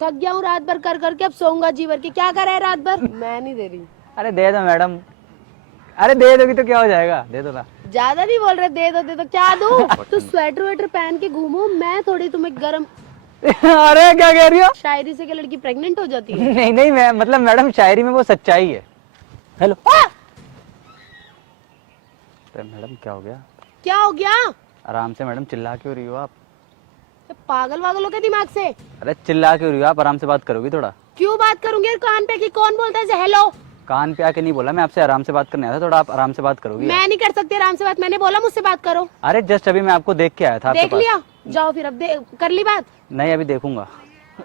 थक गया हूँ रात भर कर करके, अब सोऊंगा जी भर के। क्या कर रहा है रात भर? मैं नहीं दे रही। अरे दे दो मैडम, अरे दे दोगी तो क्या हो जाएगा, दे दो ना। ज्यादा नहीं बोल रहे, दे दो क्या दूं? तो स्वेटर वेटर पहन के घूमो, मैं थोड़ी तुम्हें गरम। अरे क्या कह रही हो? शायरी से क्या लड़की प्रेग्नेंट हो जाती है? नहीं नहीं, मैं मतलब मैडम शायरी में वो सच्चाई है। हेलो तो मैडम क्या हो गया? क्या हो गया? आराम से मैडम, चिल्ला क्यों रही हो आप? पागल वागल हो क्या दिमाग से? अरे चिल्ला क्यों रही हो आप? आराम से बात करोगी थोड़ा? क्यों बात करूंगी कान पे? कि कौन बोलता है हेलो? कान पे आके नहीं बोला, मैं आपसे आराम से बात करने आया था, थोड़ा आप आराम से बात करोगी? मैं नहीं कर सकती आराम से बात, मैंने बोला मुझसे बात करो। अरे जस्ट अभी मैं आपको देख के आया था आपके देख पास। लिया, जाओ फिर अब कर ली बात। नहीं अभी देखूंगा।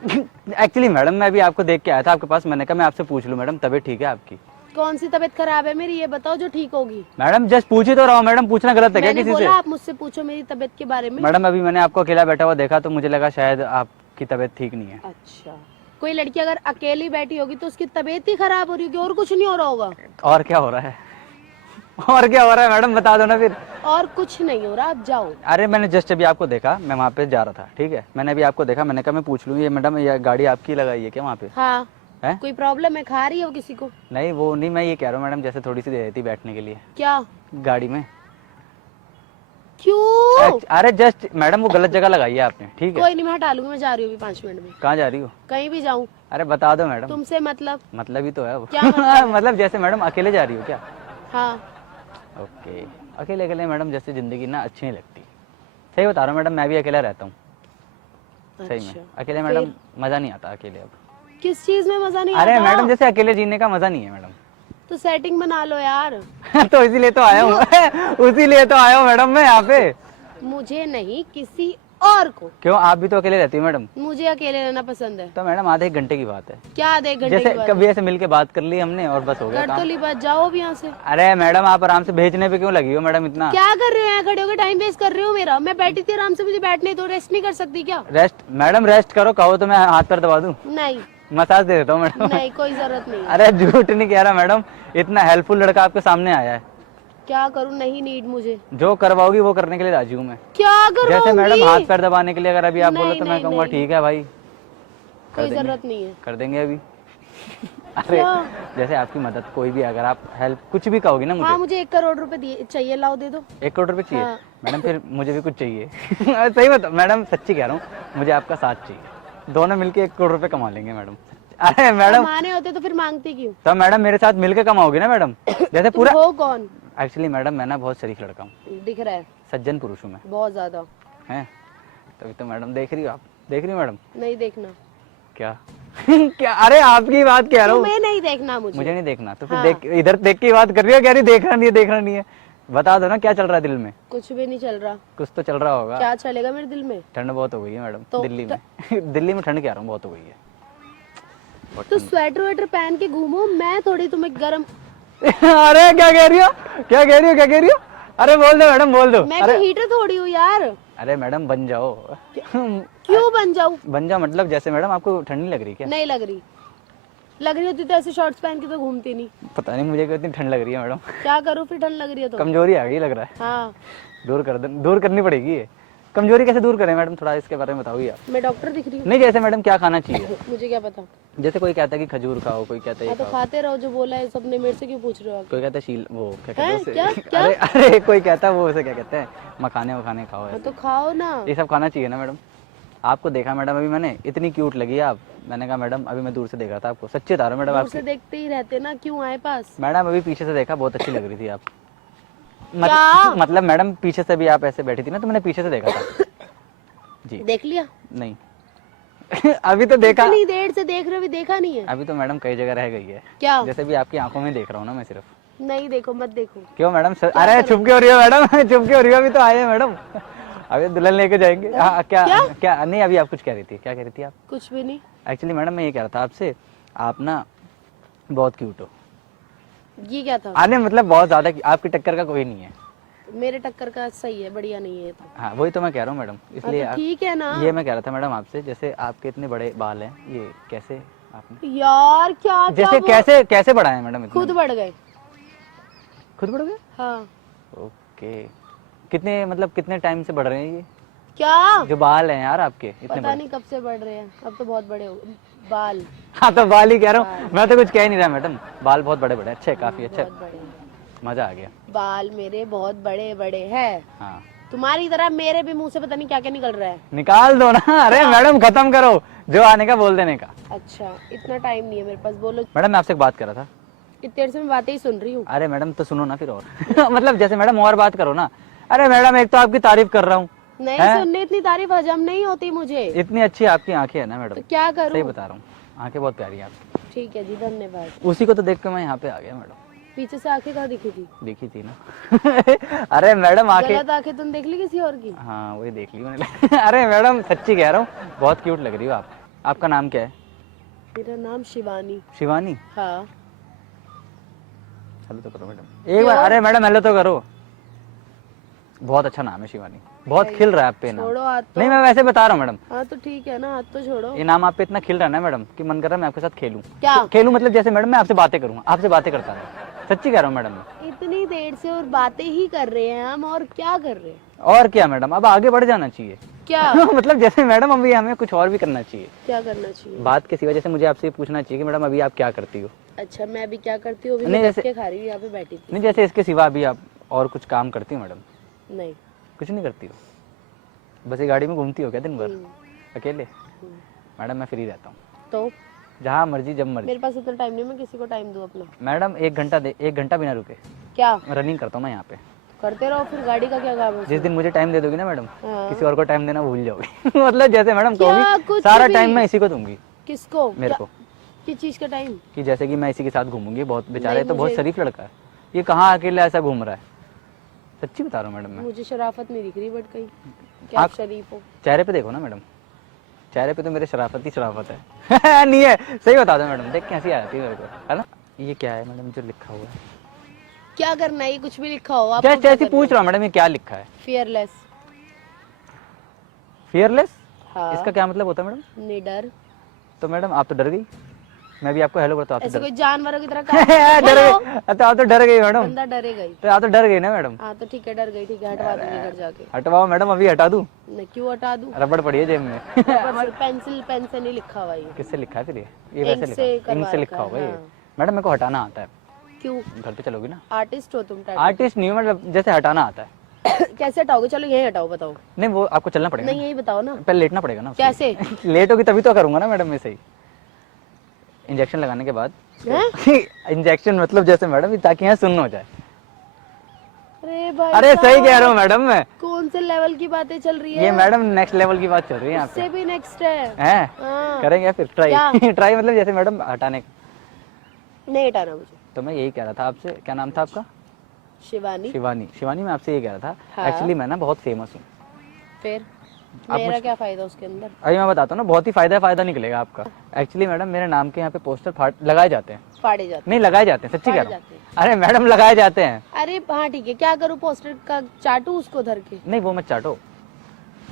एक्चुअली मैडम मैं अभी आपको देख के आया था आपके पास, मैंने कहा मैं आपसे पूछ लूं मैडम तबीयत ठीक है आपकी? कौन सी तबीयत खराब है मेरी, ये बताओ जो ठीक होगी। मैडम जस्ट पूछ ही तो रहा हूँ मैडम, पूछना गलत है क्या मैंने किसी से? बोला आप मुझसे पूछो मेरी तबीयत के बारे में। मैडम अभी मैंने आपको अकेला बैठा हुआ देखा तो मुझे लगा शायद आपकी तबीयत ठीक नहीं है। अच्छा, कोई लड़की अगर अकेली बैठी होगी तो उसकी तबीयत ही खराब हो रही होगी, और कुछ नहीं हो रहा होगा। और क्या हो रहा है? और क्या हो रहा है मैडम बता दो ना फिर। और कुछ नहीं हो रहा, आप जाओ। अरे मैंने जस्ट अभी आपको देखा, मैं वहाँ पे जा रहा था, ठीक है, मैंने अभी आपको देखा, मैंने कहा मैं पूछ लूँ ये मैडम ये गाड़ी आपकी लगाई है क्या वहाँ पे? हाँ है? कोई प्रॉब्लम है? खा रही हो किसी को? नहीं वो नहीं, मैं ये कह रहा हूँ मैडम जैसे थोड़ी सी दे देती बैठने के लिए क्या? गाड़ी में। क्यों? अरे जस्ट मैडम वो गलत जगह लगाई है आपने, ठीक है? कोई नहीं, मैं हटा लूंगी, मैं जा रही हूँ 5 मिनट में। कहाँ जा रही हो? कहीं भी जाऊँ? अरे बता दो मैडम। तुमसे मतलब? मतलब ही तो है वो। क्या मतलब है? मतलब जैसे मैडम अकेले जा रही हो क्या? हाँ। ओके, अकेले अकेले मैडम जैसे जिंदगी ना अच्छी नहीं लगती। सही बता रहा हूँ मैडम, मैं भी अकेला रहता हूँ। सही में अच्छा, अकेले मैडम मजा नहीं आता अकेले अब। किस चीज में मजा नहीं अरे आता? मैडम जैसे अकेले जीने का मजा नहीं है मैडम। तो सेटिंग बना लो यार। तो इसीलिए तो आया हूँ। इसीलिए तो आया हूँ मैडम मैं यहाँ पे। मुझे नहीं, किसी और को। क्यों, आप भी तो अकेले रहती हो मैडम? मुझे अकेले रहना पसंद है। तो मैडम आधे एक घंटे की बात है। क्या आधे एक घंटे जैसे की बात कभी है? ऐसे मिलके बात कर ली हमने और बस हो गया कर तो काम। ली बात, जाओ अब यहाँ से। अरे मैडम आप आराम से भेजने पे क्यों लगी हो मैडम इतना? क्या कर रहे हो यहाँ खड़े होकर? टाइम वेस्ट कर रहे हो मेरा। मैं बैठी थी आराम से, मुझे बैठने दो, रेस्ट नहीं कर सकती क्या? रेस्ट मैडम, रेस्ट करो, कहो तो मैं हाथ पर दबा दूं, नहीं मसाज दे देता हूँ मैडम। नहीं, कोई जरूरत नहीं है। अरे झूठ नहीं कह रहा मैडम, इतना हेल्पफुल लड़का आपके सामने आया है। क्या करूँ? नहीं नीड मुझे। जो करवाओगी वो करने के लिए राजी हूँ मैं। क्या जैसे मैडम करवाऊंगी? हाथ पैर दबाने के लिए अगर अभी आप बोलो नहीं, तो मैं नहीं, कहूँगा नहीं। ठीक है भाई कोई जरूरत नहीं है। कर देंगे अभी। अरे क्या? जैसे आपकी मदद कोई भी अगर आप हेल्प कुछ भी कहोगी ना हाँ, मुझे। मुझे 1 करोड़ रुपए चाहिए, लाओ दे दो। 1 करोड़ रुपए चाहिए? हाँ। मैडम फिर मुझे भी कुछ चाहिए। सही बता मैडम, सच्ची कह रहा हूँ, मुझे आपका साथ चाहिए, दोनों मिलके 1 करोड़ रुपए कमा लेंगे मैडम। अरे मैडम कमाने होते तो फिर मांगती क्यों? तो मैडम मेरे साथ मिलके कमाओगी ना मैडम, जैसे तुम पूरा। हो कौन? एक्चुअली मैडम मैं ना बहुत शरीफ लड़का हूँ, दिख रहा है सज्जन पुरुष हूँ मैं, बहुत ज्यादा। हैं? तभी तो मैडम देख रही हो आप, देख रही हो मैडम? नहीं देखना। क्या? क्या? अरे आपकी बात कह रहा हूँ। तुम्हें नहीं देखना मुझे। मुझे नहीं देखना तो फिर हाँ। देख, इधर देख के बात कर रही हो, कह रही देखना नहीं है, देखना नहीं है। बता दो ना क्या चल रहा है दिल में? कुछ भी नहीं चल रहा। कुछ तो चल रहा होगा। क्या चलेगा मेरे दिल में? ठंड बहुत हो गई है मैडम तो दिल्ली में। दिल्ली में ठंड कह रहा हूँ बहुत हो गई है। तो स्वेटर वेटर पहन के घूमो, मैं थोड़ी तुम्हें गरम। अरे क्या कह रही हो, क्या कह रही हो, क्या कह रही हो? अरे बोल दो मैडम, बोल दो। मैं अरे कोई हीटर थोड़ी हूँ यार। अरे मैडम बन जाओ। क्यों बन जाऊँ? बन जाओ मतलब जैसे मैडम आपको ठंड नहीं लग रही क्या? नहीं लग रही। लग रही होती तो ऐसे शॉर्ट्स पहन के तो घूमती नहीं। पता नहीं मुझे क्यों इतनी ठंड लग रही है मैडम। क्या करूँ फिर, ठंड लग रही है तो? कमजोरी आ गई लग रहा है। हाँ, दूर करनी पड़ेगी ये कमजोरी। कैसे दूर करें मैडम, थोड़ा इसके बारे में बताओगे आप? मैं डॉक्टर दिख रही हूँ? नहीं जैसे मैडम क्या खाना चाहिए? मुझे क्या पता। जैसे कोई कहता है कि खजूर खाओ, कोई कहता है हाँ ये तो खाओ, खाते रहो, जो बोला है सबने, मेरे से क्यों पूछ रहे हो आप? कोई कहता है शील वो क्या कहते हैं हैं? उसे? क्या? क्या? अरे अरे कोई कहता है वो उसे क्या कहते हैं, मखाने वखाने खाओ हाँ ऐसे। तो खाओ ना। ये सब खाना चाहिए ना मैडम। आपको देखा मैडम अभी मैंने, इतनी क्यूट लगी आप, मैंने कहा मैडम अभी मैं दूर से देख रहा था आपको, सच्चे बता रहा हूं मैडम दूर से आपकी। देखते ही रहते ना, क्यों आए पास? मैडम अभी पीछे से देखा, बहुत अच्छी लग रही थी आप। क्या? मतलब मैडम पीछे से भी आप ऐसे बैठी थी ना तो मैंने पीछे से देखा था जी। देख लिया? नहीं। अभी तो देखा, इतनी देर से देख रहे हो, भी देखा नहीं है? अभी तो मैडम कई जगह रह गई है। क्या? जैसे भी आपकी आंखों में देख रहा हूँ ना मैं सिर्फ। नहीं देखो, मत देखो। क्यों मैडम अरे चुप क्यों हो रही हो मैडम? चुप क्यों हो रही हो? अभी तो आए हैं मैडम, अभी दुल्हन लेके जाएंगे। हाँ क्या क्या नहीं, अभी आप कुछ कह रही थी, क्या कह रही थी आप? कुछ भी नहीं। एक्चुअली मैडम मैं ये कह रहा था आपसे, आप ना बहुत क्यूट हो। ये क्या था? अरे मतलब बहुत ज्यादा, आपकी टक्कर का कोई नहीं है। मेरे टक्कर का सही है, बढ़िया नहीं है ये तो। हाँ वही तो मैं कह रहा हूँ मैडम, इसलिए तो ठीक है ना। ये मैं कह रहा था मैडम आपसे, जैसे आपके इतने बड़े बाल हैं, ये कैसे आपने यार क्या जैसे कैसे कैसे बढ़ाए मैडम? खुद बढ़ गए। खुद बढ़ गए? हाँ, ओके, कितने मतलब कितने टाइम से बढ़ रहे हैं ये? क्या जो बाल हैं यार आपके इतने पता बड़े। नहीं कब से बढ़ रहे हैं, अब तो बहुत बड़े हो बाल। हाँ तो बाल ही कह रहा हूँ, मैं तो कुछ कह ही नहीं रहा मैडम। बाल बहुत बड़े बड़े अच्छे, काफी अच्छे, बहुत बड़े हैं। मजा आ गया। बाल मेरे बहुत बड़े बड़े हैं, हाँ तुम्हारी तरह मेरे भी मुंह से पता नहीं क्या क्या निकल रहा है। निकाल दो ना। अरे मैडम खत्म करो, जो आने का बोल देने का। अच्छा इतना टाइम नहीं है मेरे पास, बोलो। मैडम मैं आपसे एक बात कर रहा था। इतनी देर से मैं बातें ही सुन रही हूँ। अरे मैडम तो सुनो ना फिर और मतलब जैसे मैडम और बात करो ना। अरे मैडम एक तो आपकी तारीफ कर रहा हूँ, नहीं हैं? सुनने इतनी तारीफ हजम नहीं होती मुझे, इतनी अच्छी आपकी आंखें है ना मैडम, तो क्या सही करूँ। बता रहा हूँ, आंखें बहुत प्यारी हैं आपकी। ठीक है जी, धन्यवाद। उसी को तो देख के मैं यहाँ पे आ गया मैडम। पीछे से आंखें कहाँ दिखी थी? देखी थी ना। अरे मैडम आंखें, गलत आंखें तुम देख ली किसी और की? हाँ वही देख ली मैंने। अरे मैडम सच्ची कह रहा हूँ, बहुत क्यूट लग रही हो आप। आपका नाम क्या है? मेरा नाम शिवानी। शिवानी। हाँ हेलो तो करो मैडम एक बार। अरे मैडम हेलो तो करो। बहुत अच्छा नाम है शिवानी, बहुत खिल रहा है आप पे नाम। छोड़ो हाथ तो। नहीं मैं वैसे बता रहा हूँ मैडम, हाँ तो ठीक है ना, हाथ तो छोड़ो। ये नाम आप पे इतना खिल रहा है ना मैडम कि मन कर रहा है मैं आपके साथ खेलूं। क्या? खेलूं मतलब जैसे मैडम मैं आपसे बातें करूंगा, आपसे बातें करता रहा। सच्ची कह रहा हूँ मैडम मैं। इतनी देर से और बातें ही कर रहे हैं हम, और क्या कर रहे हैं? और क्या मैडम, अब आगे बढ़ जाना चाहिए। क्या? मतलब जैसे मैडम अभी हमें कुछ और भी करना चाहिए। क्या करना चाहिए? बात के सिवा जैसे मुझे आपसे ये पूछना चाहिए कि मैडम अभी आप क्या करती हो। अच्छा मैं अभी क्या करती हूँ? अभी नहीं, मैं जैसे- धक्के खा रही हूँ, यहाँ पे बैठी थी। नहीं जैसे इसके सिवा अभी आप और कुछ काम करती हो मैडम? नहीं। कुछ नहीं करती हो, बस ये गाड़ी में घूमती हो क्या दिन भर अकेले? हम्म। मैडम मैं फ्री रहता हूँ, तो जहाँ मर्जी जब मर्जी। मेरे पास इतना टाइम नहीं, मैं किसी को टाइम दूँ अपना? मैडम 1 घंटा बिना रुके क्या रनिंग करता हूँ मैं यहाँ पे। करते रहो, फिर गाड़ी का क्या काम है? जिस दिन मुझे टाइम दे दोगी ना मैडम, हाँ। किसी और को टाइम देना भूल जाओगी। मतलब जैसे मैडम क्या कहोगी कुछ सारा भी? टाइम मैं इसी को दूंगी, किसको? मेरे क्या- को। किस चीज का टाइम? कि जैसे कि मैं इसी के साथ घूमूंगी, बहुत बेचारे नहीं, तो बहुत मुझे- शरीफ लड़का है, ये कहाँ अकेला ऐसा घूम रहा है। सच्ची बता रहा हूँ मैडम मैं। मुझे शराफत नहीं दिख रही, बट कहीं क्या आप आप- शरीफ हो? चेहरे पे देखो ना मैडम, चेहरे पे तो मेरे शराफत ही शराफत है। नहीं है, सही बता दो मैडम, देख कैसी आ जाती है मेरे को, है ना। ये क्या है मैडम जो लिखा हुआ है? क्या करना है? ये कुछ भी लिखा हो आप? जैसे ऐसे पूछ रहा हूँ मैडम, ये क्या लिखा है? फियरलेस। फियरलेस, हाँ। इसका क्या मतलब होता है मैडम? निडर। तो मैडम आप तो डर गई, मैं भी आपको हेलो करता हूँ, आप ऐसे तो कोई जानवरों की तरह डर गई। तो आप तो डर गई मैडम, बंदा डरेगा ही। तो आप तो डर गई ना मैडम। हाँ तो ठीक है, डर गई, ठीक है, हटवा दूंगी घर जाके। हटवाओ मैडम, अभी हटा दूं? नहीं, क्यों हटा दूं? रबड़ पड़ी है जेब में। पेंसिल पेन से नहीं लिखा हुआ ये। किससे लिखा है फिर ये इंक वैसे से लिखा है, इंक करवा से रखा लिखा है, होगा ये। हाँ। मैडम मेरे को हटाना आता है। क्यों? घर पे चलोगी ना? आर्टिस्ट हो तुम? आर्टिस्ट नहीं हूँ, मतलब जैसे हटाना आता है। कैसे हटाओगे? चलो यही हटाओ, बताओ। नहीं वो आपको चलना पड़ेगा नहीं यही बताओ ना। ना। पहले लेटना पड़ेगा ना उसके कैसे? लिए। लेट होगी तभी तो करूंगा ना मैडम मैं सही। इंजेक्शन लगाने के बाद। हैं? इंजेक्शन मतलब जैसे मैडम ताकि यहाँ सुन्न हो जाए। अरे भाई अरे सही साहब, कह रहा हूँ मैडम मैं। कौन से लेवल की बातें चल रही है? ये मैडम नेक्स्ट लेवल की बात चल रही है यहाँ इससे पे। भी नेक्स्ट है। हैं? हाँ। करेंगे फिर ट्राई। क्या? ट्राई मतलब जैसे मैडम हटाने का। नहीं हटाना मुझे। तो मैं यही कह रहा था आपसे, क्या नाम था आपका? शिवानी। शिवानी। शिवानी मैं आपसे ये कह रहा था, हाँ। एक्चुअली मैं ना बहुत फेमस हूँ। फिर आप मेरा मुझ- क्या फायदा उसके अंदर? अभी मैं बताता हूँ ना, बहुत ही फायदा निकलेगा आपका। एक्चुअली मैडम मेरे नाम के यहाँ पे पोस्टर लगाए जाते हैं। फाड़े जाते नहीं लगाए जाते हैं, सच्ची कह फाड़े रहा हूँ। जाते हैं। अरे मैडम लगाए जाते हैं। अरे हाँ ठीक है, क्या करूँ? पोस्टर का चाटू उसको धर के? नहीं वो मत चाटो।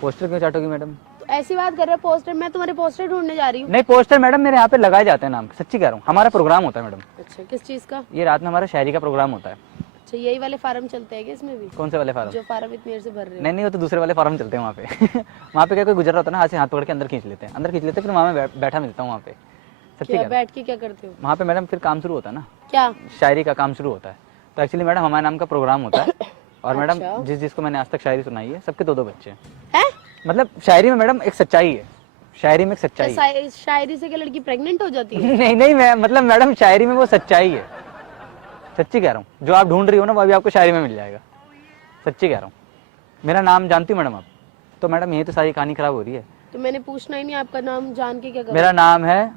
पोस्टर क्यों चाटोगी मैडम? तो ऐसी बात कर रहे हो? पोस्टर, मैं तुम्हारे पोस्टर ढूंढने जा रही हूँ। नहीं पोस्टर मैडम मेरे यहाँ पे लगाए जाते हैं नाम के, सच्ची कह रहा हूँ। हमारा प्रोग्राम होता है मैडम, अच्छा किस चीज का? ये रात में हमारा शायरी का प्रोग्राम होता है। अच्छा यही वाले फार्म चलते हैं क्या इसमें भी? कौन से वाले फार्म? जो फार्म इतनी देर से भर रहे हो? नहीं वो तो दूसरे वाले फार्म चलते हैं वहाँ पे। वहाँ पे क्या कोई गुजर रहा होता है ना, हाथ से हाथ पकड़ के अंदर खींच लेते हैं, फिर वहाँ में बैठा मिलता हूँ वहाँ पे। सच्ची क्या कह बैठ के क्या करते हो? वहाँ पे मैडम फिर काम शुरू होता है ना, क्या? शायरी का काम शुरू होता है। तो एक्चुअली मैडम हमारे नाम का प्रोग्राम होता है, और मैडम अच्छा। जिसको मैंने आज तक शायरी सुनाई है सबके 2-2 बच्चे हैं। है? मतलब शायरी में मैडम एक सच्चाई है, शायरी में एक सच्चाई है। शायरी से क्या लड़की प्रेग्नेंट हो जाती है? नहीं मैं मतलब मैडम शायरी में वो सच्चाई है, सच्ची कह रहा हूँ। जो आप ढूंढ रही हो ना वो अभी आपको शायरी में मिल जाएगा, सच्ची कह रहा हूँ। मेरा नाम जानती हो मैडम आप? तो मैडम यही तो सारी कहानी खराब हो रही है। तो मैंने पूछना ही नहीं, आपका नाम जान के क्या करूँ? मेरा नाम है,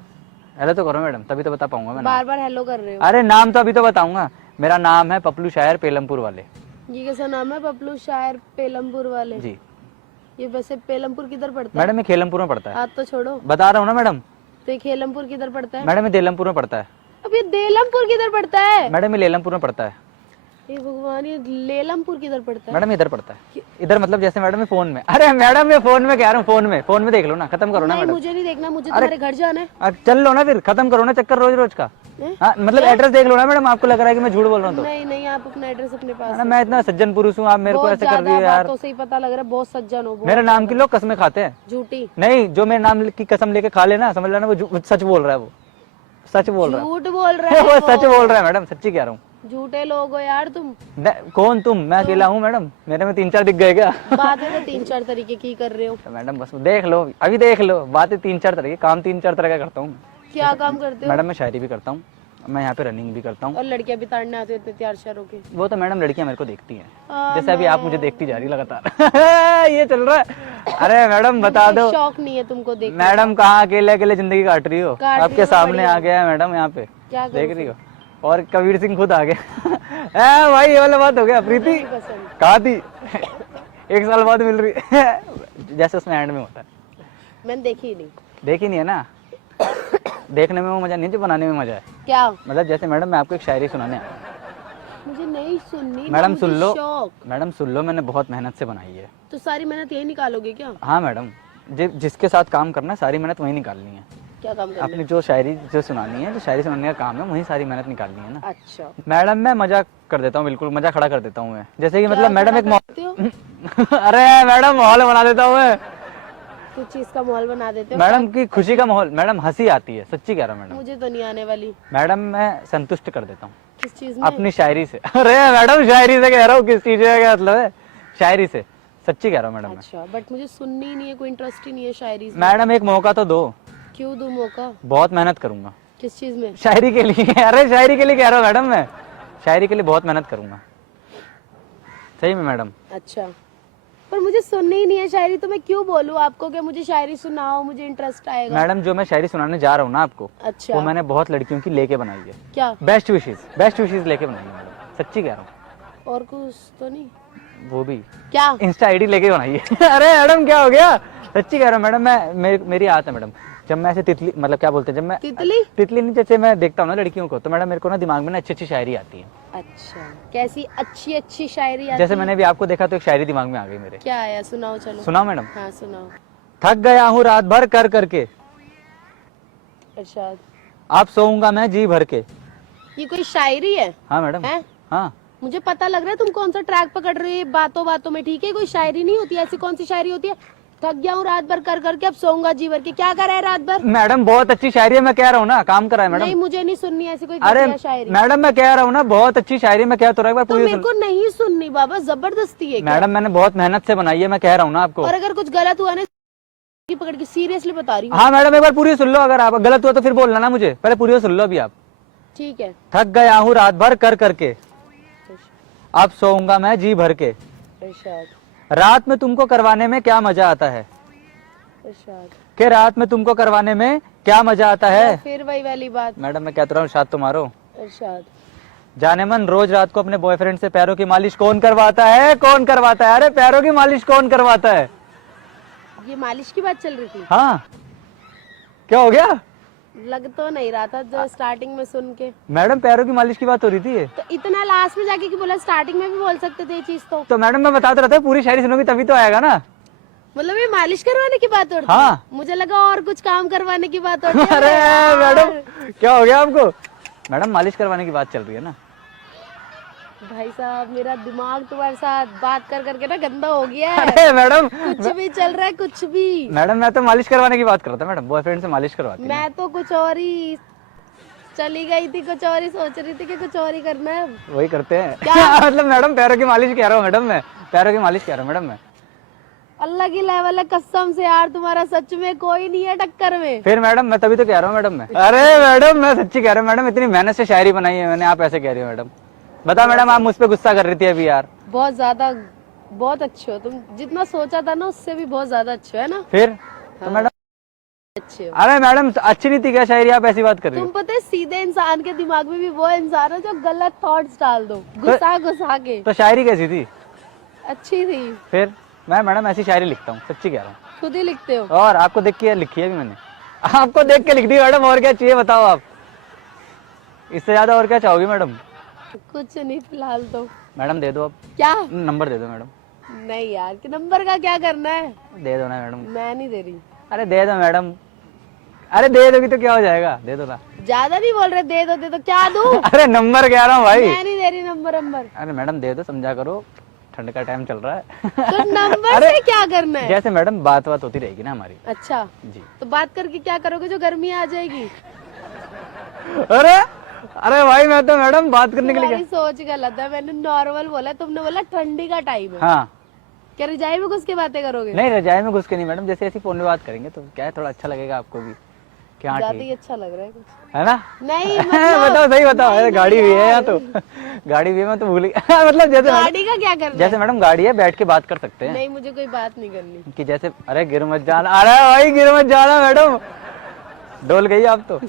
हेलो तो करो मैडम तभी तो बता पाऊंगा मैं नाम। बार बार हेलो कर रहे हो। अरे नाम तो अभी तो बताऊंगा। मेरा नाम है पपलू शायर पेलमपुर वाले। ये कैसा नाम है? पपलू शायर पेलमपुर वाले? जी ये वैसे पेलमपुर किधर पड़ता है? मैडम ये खेलमपुर में पड़ता है। हाथ तो छोड़ो। बता रहा हूँ ना मैडम। तो ये खेलमपुर किधर पड़ता है? मैडम ये देलमपुर में पड़ता है। अब ये देलमपुर किधर पड़ता है? मैडम ये लेलमपुर में पड़ता है। ये भगवान, ये लेलमपुर किधर पड़ता है? मैडम इधर पड़ता है, इधर मतलब जैसे मैडम ये फोन में। अरे मैडम ये फोन में कह रहा हूँ, फोन में देख लो ना, खत्म करो ना नहीं मैडम। मुझे नहीं देखना, मुझे तुम्हारे घर जाना है। अब चल लो ना फिर, खत्म करो ना चक्कर रोज रोज का। हाँ मतलब एड्रेस देख लो ना मैडम, आपको लग रहा है कि मैं झूठ बोल रहा हूँ तो? नहीं नहीं, आप अपना एड्रेस अपने पास ना मैं इतना सज्जन पुरुष हूँ, आप मेरे को ऐसे कर रही हो यार। तो सही पता लग रहा है, बहुत सज्जन हो। मेरे नाम की लोग कसमें खाते हैं। झूठी नहीं, जो मेरे नाम की कसम लेके खा लेना, समझ लेना वो सच बोल रहा है, वो सच बोल रहा है। झूठ बोल रहा है वो सच बोल रहा है मैडम, सच्ची कह रहा हूँ। झूठे लोग हो यार तुम। कौन तुम? मैं अकेला हूँ मैडम, मेरे में 3-4 दिख गए क्या? बातें तो 3-4 तरीके की कर रहे हो। तो मैडम बस देख लो, अभी देख लो, बातें 3-4 तरह की, काम 3-4 तरह का करता हूँ। क्या काम करते हो? मैडम मैं शायरी भी करता हूँ, मैं यहाँ पे रनिंग भी करता हूँ। और लड़कियां भी ताड़ने आती हो इतने तैयार श्यार होके? वो तो मैडम लड़कियां मेरे को देखती हैं, हाँ, जैसे अभी आप मुझे देखती जा रही लगातार। ये चल रहा है। अरे मैडम बता दो, शौक नहीं है तुमको देख? मैडम कहाँ अकेले अकेले जिंदगी काट रही हो? काट रही आपके हो, सामने आ गया है मैडम, यहाँ पे क्या देख रही हो, और कबीर सिंह खुद आ गया। है भाई, ये वाला बात हो गया। प्रीति पसंद कहाँ थी? 1 साल बाद मिल रही है। जैसे उसमें एंड में होता है। मैंने देखी ही नहीं। देखी नहीं है ना? देखने में वो मजा नहीं, जो बनाने में मजा है। क्या? मतलब जैसे मैडम मैं आपको एक शायरी सुनाने आया। मुझे नहीं सुननी मैडम सुन लो, शौक। मैडम सुन लो, मैंने बहुत मेहनत से बनाई है। तो सारी मेहनत यही निकालोगे क्या? हाँ मैडम, जिसके साथ काम करना है सारी मेहनत वही निकालनी है। क्या काम करना? अपनी जो शायरी जो सुनानी है, जो शायरी सुनाने का काम है, वही सारी मेहनत निकालनी है ना। अच्छा मैडम मैं मजाक कर देता हूँ, बिल्कुल मजाक खड़ा कर देता हूँ मैं। जैसे कि मतलब मैडम एक अरे मैडम माहौल बना देता हूँ मैं। कुछ चीज का माहौल बना देते हो? मैडम की खुशी का माहौल, मैडम हंसी आती है, सच्ची कह रहा हूँ मैडम। मुझे तो नहीं आने वाली। मैडम मैं संतुष्ट कर देता हूँ। किस चीज में? अपनी शायरी से। अरे मैडम शायरी से कह रहा हूँ, किस चीज का क्या मतलब है? शायरी से, सच्ची कह रहा हूँ मैडम मैं। अच्छा, बट मुझे सुननी ही नहीं है, कोई इंटरेस्ट ही नहीं है शायरी से। मैडम एक मौका तो दो। क्यों दूं मौका? बहुत मेहनत करूंगा। किस चीज में? शायरी के लिए। अरे शायरी के लिए कह रहा हूँ मैडम मैं, शायरी के लिए बहुत मेहनत करूंगा, सही में मैडम। अच्छा, पर मुझे सुननी ही नहीं है शायरी, तो मैं क्यों बोलूं आपको कि मुझे शायरी सुनाओ, मुझे इंटरेस्ट आएगा? मैडम जो मैं शायरी सुनाने जा रहा हूँ ना आपको, अच्छा, वो मैंने बहुत लड़कियों की लेके बनाई है। क्या? बेस्ट विशेष लेके बनाई है मैडम, सच्ची कह रहा हूँ। और कुछ तो नहीं? वो भी क्या? इंस्टा आईडी लेके बनाई है। अरे मैडम क्या हो गया, सच्ची कह रहा हूँ मैडम। मेरी आदत है मैडम, जब मैं ऐसे तितली, मतलब क्या बोलते हैं, जब मैं तितली नहीं, जैसे मैं देखता हूँ ना लड़कियों को, तो मैडम मेरे को ना दिमाग में ना अच्छी अच्छी शायरी आती है। अच्छा, कैसी अच्छी अच्छी शायरी आती जैसे है? मैंने भी आपको देखा तो एक शायरी दिमाग में आ गई मेरे। क्या आया? सुनाओ चलो। सुनाओ मैडम। हाँ सुनाओ। थक गया हूँ रात भर कर करके, इरशाद। आप सोऊंगा मैं जी भर के। ये कोई शायरी है? हाँ मैडम। है? हाँ मुझे पता लग रहा है तुम कौन सा ट्रैक पकड़ रहे हो बातों बातों में, ठीक है? कोई शायरी नहीं होती, ऐसी कौन सी शायरी होती है? थक गया हूँ रात भर कर करके, अब सोऊंगा जी भर के। क्या कर रहा है रात भर? मैडम बहुत अच्छी शायरी है, मैं कह रहा हूँ ना, काम करा है मैडम। नहीं, मुझे नहीं सुननी ऐसी कोई अरे घटिया शायरी। मैडम मैं कह रहा हूँ ना, बहुत अच्छी शायरी, मैं कह तो रहा हूँ, एक बार तो पूरी मेरे को नहीं सुननी बाबा, जबरदस्ती है क्या? मैडम मैंने बहुत मेहनत से बनाई है, मैं कह रहा हूँ ना आपको। और अगर कुछ गलत हुआ ना, पकड़ के सीरियसली बता रही हूँ। हाँ मैडम एक बार पूरी सुन लो, अगर आप गलत हुआ तो फिर बोलना ना मुझे, पहले पूरी सुन लो अभी आप। ठीक है। थक गया हूँ रात भर कर करके, अब सोऊंगा मैं जी भर के। इरशाद। रात में तुमको करवाने में क्या मजा आता है, इरशाद। कि रात में तुमको करवाने में क्या मजा आता है। फिर वही वाली बात। मैडम मैं कहता रहा हूँ, शायद तुम्हारो इरशाद। जाने मन रोज रात को अपने बॉयफ्रेंड से पैरों की मालिश कौन करवाता है, कौन करवाता है? अरे पैरों की मालिश कौन करवाता है? ये मालिश की बात चल रही थी? हाँ क्या हो गया? लग तो नहीं रहा था जो स्टार्टिंग में सुन के। मैडम पैरों की मालिश की बात हो रही थी। तो इतना लास्ट में जाके कि बोला, स्टार्टिंग में भी बोल सकते थे ये चीज तो मैडम मैं बताता रहता हूँ, पूरी शायरी सुनोगी तभी तो आएगा ना। मतलब ये मालिश करवाने की बात हो रही हाँ। थी? मुझे लगा और कुछ काम करवाने की बात हो रही है। अरे मैडम क्या हो गया आपको? मैडम मालिश करवाने की बात चल रही है ना। भाई साहब मेरा दिमाग तुम्हारे साथ बात कर करके ना गंदा हो गया है। अरे मैडम कुछ भी चल रहा है, कुछ भी। मैडम मैं तो मालिश करवाने की बात कर रहा था मैडम, बॉयफ्रेंड से मालिश करवाती। मैं तो कुछ और ही चली गई थी, कुछ और ही सोच रही थी कि कुछ और ही करना है। वही करते हैं क्या? मतलब मैडम पैरों की मालिश कह रहा हूँ मैडम, मैं पैरों की मालिश कह रहा हूँ मैडम मैं। अल्लाह की लेवल है, कसम से यार तुम्हारा सच में कोई नहीं है टक्कर में। फिर मैडम मैं तभी तो कह रहा हूँ मैडम मैं। अरे मैडम मैं सच्ची कह रहा हूँ मैडम, इतनी मेहनत से शायरी बनाई है मैंने, आप ऐसे कह रही हो मैडम? बता मैडम, आप मुझ पे गुस्सा कर रही थी अभी यार। बहुत ज्यादा, बहुत अच्छे हो तुम, जितना सोचा था ना उससे भी बहुत ज्यादा अच्छे हो, है ना? फिर तो मैडम अच्छे हो। अरे मैडम अच्छी नहीं थी क्या शायरी, आप ऐसी बात कर रही तुम हो? पता है सीधे इंसान के दिमाग में भी वो इंसान है जो गलत थॉट्स डाल दो, घुसा घुसा के। तो शायरी कैसी थी? अच्छी थी। फिर मैं मैडम ऐसी शायरी लिखता हूँ, सच्ची कह रहा हूँ। खुद ही लिखते हो? और आपको देख के लिखी है भी मैंने, आपको देख के लिख दी मैडम, और क्या चाहिए बताओ आप? इससे ज्यादा और क्या चाहोगी मैडम? कुछ नहीं फिलहाल तो। मैडम दे दो अब, क्या? नंबर दे दो मैडम। नहीं यार, कि नंबर का क्या करना है? दे दो ना मैडम। मैं नहीं दे रही। अरे दे दो मैडम, अरे दे दोगी तो क्या हो जाएगा, दे दो ना। ज्यादा नहीं बोल रहे, दे दो क्या दूं? अरे नंबर कह रहा हूँ भाई। मैं नहीं दे रही नंबर नंबर। अरे मैडम दे दो, समझा करो, ठंड का टाइम चल रहा है। तो नंबर अरे से क्या करना है? जैसे मैडम बात होती रहेगी ना हमारी। अच्छा जी। तो बात करके क्या करोगे जो गर्मी आ जाएगी? अरे अरे भाई मैं तो मैडम बात करने के लिए तुम्हारी सोच गलत है, मैंने नॉर्मल बोला, तुमने बोला ठंडी का टाइम है। हाँ क्या रजाई में घुस के बातें करोगे? नहीं, रजाई में घुस के नहीं मैडम, जैसे ऐसी फोन में बात करेंगे तो क्या है, थोड़ा अच्छा लगेगा आपको भी। क्या ज्यादा ठीक ही अच्छा लग रहा है कुछ। है ना? नहीं बताओ सही बताओ। अरे गाड़ी भी है यहाँ तो, गाड़ी भी है, मैं तो भूल गया। मतलब जैसे गाड़ी का क्या करना जैसे मैडम गाड़ी है, बैठ के बात कर सकते है? हैं। नहीं मुझे कोई बात नहीं करनी। कि जैसे अरे गिर मत जाना, अरे भाई गिर मत जाना मैडम, डोल गई आप तो।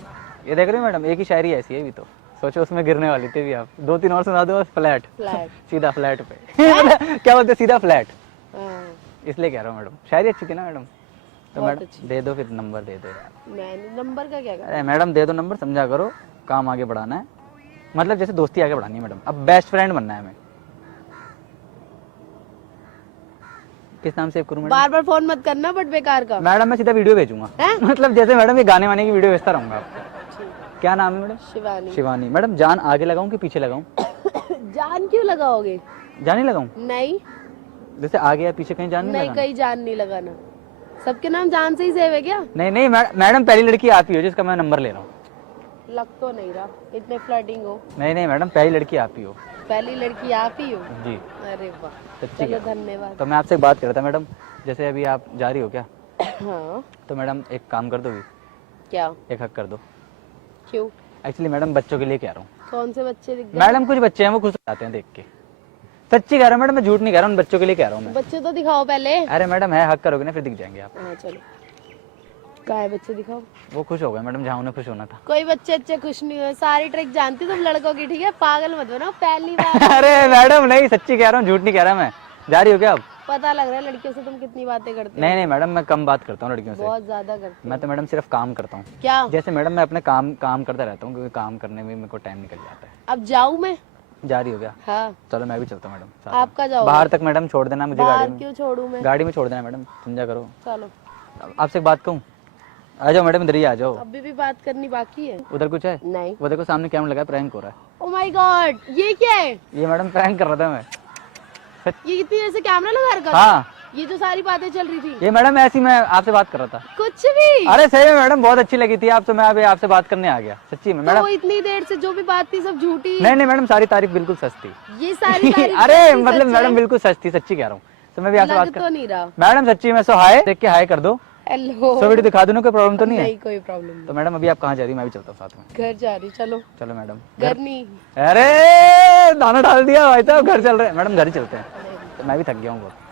ये देख रहे हो मैडम, एक ही शायरी ऐसी है भी, तो सोचो उसमें गिरने वाली थी भी आप। 2-3 और सुना दो बस, फ्लैट फ्लैट। सीधा फ्लैट पे। क्या बोलते, सीधा फ्लैट। हाँ, इसलिए कह रहा हूँ मैडम, शायरी अच्छी थी ना मैडम। तो बहुत मैडम अच्छी। दे दो फिर, नंबर दे दो यार। मैंने नंबर का क्या करना? अरे मैडम दे दो नंबर, समझा करो, काम आगे बढ़ाना है। मतलब जैसे दोस्ती आगे बढ़ानी है मैडम, अब बेस्ट फ्रेंड बनना है हमें। किस नाम सेव करूं मैडम? बार बार फोन मत करना बट बेकार का। मैडम मैं सीधा वीडियो भेजूंगा। हैं? मतलब जैसे मैडम ये गाने वाने की वीडियो भेजता रहूंगा आपको। ठीक। क्या नाम है मैडम? शिवानी। शिवानी। मैडम जान आगे लगाऊं कि पीछे लगाऊं? जान क्यों लगाओगे? जान ही लगाऊं? नहीं जैसे आगे या पीछे कहीं जान नहीं नहीं, लगाना? कहीं जान नहीं लगाना। सबके नाम जान से ही सेव है क्या? नहीं नहीं मैडम पहली लड़की आप ही हो जिसका मैं नंबर ले रहा हूँ। लग तो नहीं रहा, इतने फ्लर्टिंग हो। नहीं नहीं मैडम, पहली लड़की आप ही हो। पहली लड़की आप ही हो? जी। अरे वाह, सच्ची चलो कह- धन्यवाद। तो मैं आपसे एक बात कर रहा था मैडम, जैसे अभी आप जा रही हो क्या, हाँ तो मैडम एक काम कर दोगी, क्या? एक हक कर दो। क्यों? एक्चुअली मैडम बच्चों के लिए कह रहा हूँ। कौन से बच्चे दिख गए? मैडम कुछ बच्चे हैं वो खुश हो जाते हैं देख के। सच्ची कह रहा हूँ मैडम, मैं झूठ नहीं कह रहा हूँ, उन बच्चों के लिए कह रहा हूँ मैं। बच्चे तो दिखाओ पहले। अरे मैडम है, हक करोगे ना फिर दिख जाएंगे आप। हाँ चलो, कहाँ है बच्चे दिखाओ। वो खुश हो गए मैडम जहाँ उन्हें खुश होना था। कोई बच्चे अच्छे खुश नहीं हुए, सारी ट्रिक जानती तुम लड़कों की, ठीक है? पागल मत बनो पहली बार। अरे मैडम नहीं, सच्ची कह रहा हूँ, झूठ नहीं कह रहा मैं। जा रही हो क्या आप? पता लग रहा है लड़कियों से तुम कितनी बातें करते हो। नहीं नहीं मैडम, मैं कम बात करता हूँ लड़कियों से। बहुत ज्यादा करते मैं तो मैडम सिर्फ काम करता हूँ। हो। क्या? जैसे मैडम मैं अपने काम करता रहता हूँ, क्योंकि काम करने में मेरे को टाइम निकल जाता है। अब जाऊँ मैं? जा रही हो क्या? हाँ। चलो मैं भी चलता हूँ मैडम साथ में। आपका जाओ। बाहर तक मैडम छोड़ देना मुझे, गाड़ी बाहर में। क्यों छोड़ू मैं? गाड़ी में छोड़ देना मैडम, समझा करो। चलो आपसे एक बात कहूँ, आ जाओ मैडम, इधर ही आ जाओ। अभी भी बात करनी बाकी है। उधर कुछ है? नहीं। वो देखो सामने कैमरा लगा है, प्रैंक हो रहा है। ओ माय गॉड, ये क्या है? ये मैडम प्रैंक कर रहा था मैं। ये इतनी देर से कैमरा लगा रखा था? हाँ ये जो सारी बातें चल रही थी। ये मैडम ऐसी, मैं आपसे बात कर रहा था। कुछ भी? अरे सही में मैडम बहुत अच्छी लगी थी आप, तो मैं अभी आपसे बात करने आ गया, सच्ची में मैडम। तो इतनी देर से जो भी बात थी सब झूठी? नहीं नहीं मैडम, सारी तारीफ बिल्कुल सच थी। ये सारी तारीफ अरे सच्ची मतलब सच मैडम है? बिल्कुल सच थी, सच्ची कह रहा हूँ। तो मैं भी आपसे बात लग कर तो नहीं रहा। मैडम सच्ची में। सो हाय देख के हाय कर दो। हेलो। सो वीडियो दिखा दूँ, कोई प्रॉब्लम तो नहीं है? नहीं कोई प्रॉब्लम नहीं। तो मैडम अभी आप कहाँ जा रही, मैं भी चलता हूँ साथ में। घर जा रही, चलो। चलो मैडम। घर नहीं। अरे दाना डाल दिया भाई साहब, घर चल रहे हैं मैडम, घर ही चलते हैं। नहीं। तो मैं भी थक गया हूँ बहुत।